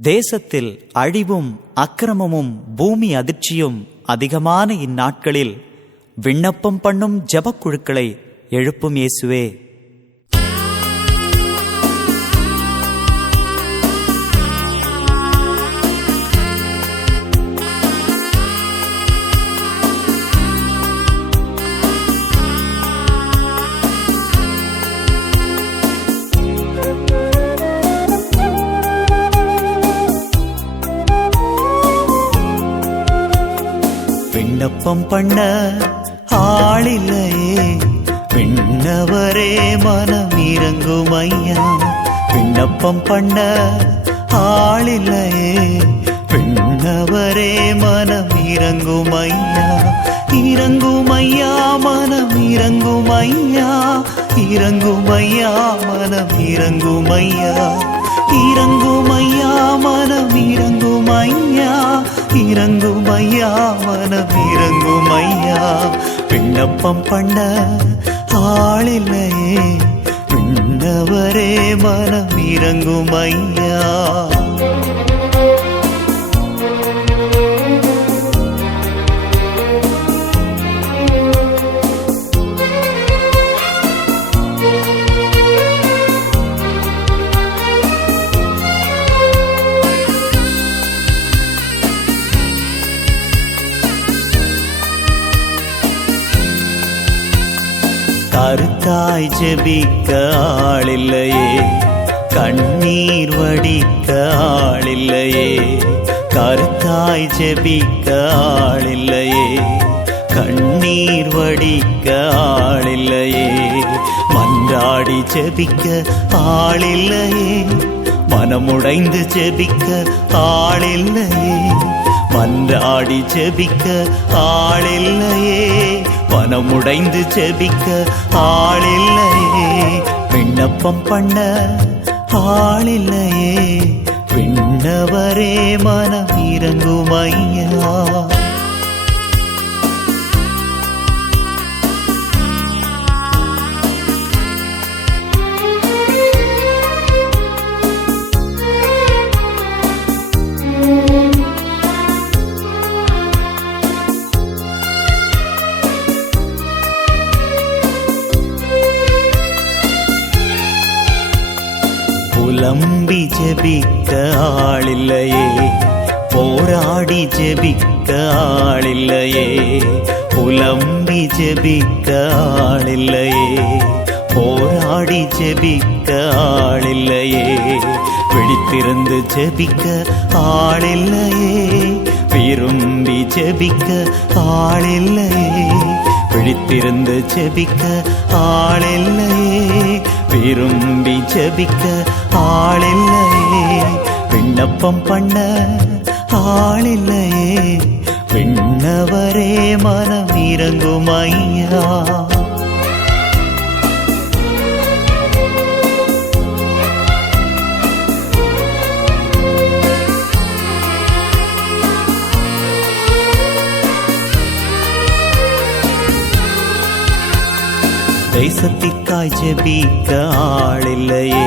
தேசத்தில் அழிவும் அக்கிரமமும் பூமி அதிர்ச்சியும் அதிகமான இந்நாட்களில் விண்ணப்பம் பண்ணும் ஜெபக்குழுக்களை எழுப்பும் இயேசுவே. விண்ணப்பம் பண்ண ஆளில்லையே, விண்ணவரே மனம் இறங்கும் ஐயா. விண்ணப்பம் பண்ண ஆளில்லையே, விண்ணவரே மனம் இறங்கும் ஐயா. இறங்கும் ஐயா மனம் இறங்கும் ஐயா, இறங்கும் ஐயா மனம் இறங்கும் ஐயா. இறங்கும் ஐயா மனம் இறங்கும் ஐயா, இறங்கும் ஐயா மனம் இறங்கும் ஐயா. விண்ணப்பம் பண்ண ஆளில்லையே, விண்ணவரே மனம் இறங்கும் ஐயா. கருத்தாய் ஜெபிக்க ஆளில்லையே, கண்ணீர் வடிக்க ஆளில்லையே. கருத்தாய் ஜெபிக்க ஆளில்லையே, கண்ணீர் வடிக்க ஆளில்லையே. மன்றாடி ஜெபிக்க ஆளில்லையே, மனமுடைந்து ஜெபிக்க ஆளில்லையே. மன்றாடி ஜெபிக்க ஆளில்லையே, மனமுடைந்து ஜெபிக்க ஆளில்லையே. விண்ணப்பம் பண்ண ஆளில்லையே, விண்ணவரே மனம் இறங்கும் ஐயா. புலம்பி ஜெபிக்க ஆளில்லையே, போராடி ஜெபிக்க ஆளில்லையே. புலம்பி ஜெபிக்க ஆளில்லையே, போராடி ஜெபிக்க ஆளில்லையே. விழித்திருந்து ஜெபிக்க ஆளில்லையே, விரும்பி ஜெபிக்க ஆளில்லையே. விழித்திருந்து ஜெபிக்க ஆளில்லையே, விரும்பி ஜெபிக்க ஆளில்லையே. விண்ணப்பம் பண்ண ஆளில்லையே, விண்ணவரே மனம் இறங்கும் ஐயா. தேசத்திற்காய் ஜெபிக்க ஆளில்லையே,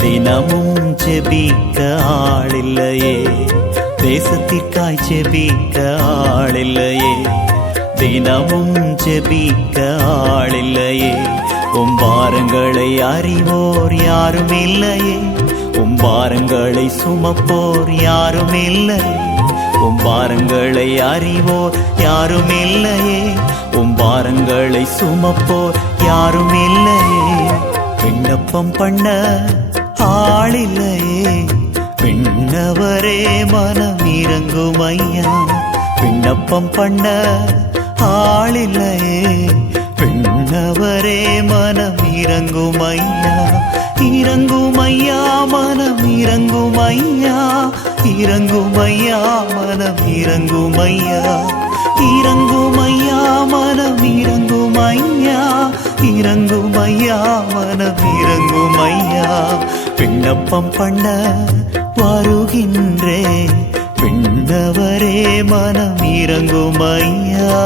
தினமும் ஜெபிக்க ஆளில்லையே. தேசத்திற்காய் ஜெபிக்க ஆளில்லையே, தினமும் ஜெபிக்க ஆளில்லையே. பாரங்களை அறிவோர் யாரும் இல்லையே, பாரங்களை சுமப்போர் யாரும் இல்லையே. பாரங்களை அறிவோர் யாரும் இல்லையே, பாரங்களை சுமப்போர் யாரும் இல்லையே. விண்ணப்பம் பண்ண ஆளில்லையே, விண்ணவரே மனம் இறங்கும் ஐயா. விண்ணப்பம் பண்ண ஆளில்லையே, விண்ணவரே மனம் இறங்கும் ஐயா. இறங்கும் ஐயா மனம் இறங்கும் ஐயா, இறங்கும் ஐயா மனம் இறங்கும் ஐயா. இறங்கும் ஐயா மனம் இறங்கும் ஐயா, இறங்கும் ஐயா மனம் இறங்கும் ஐயா. விண்ணப்பம் பண்ண வருகின்றே, விண்ணவரே மனம் இறங்கும் ஐயா.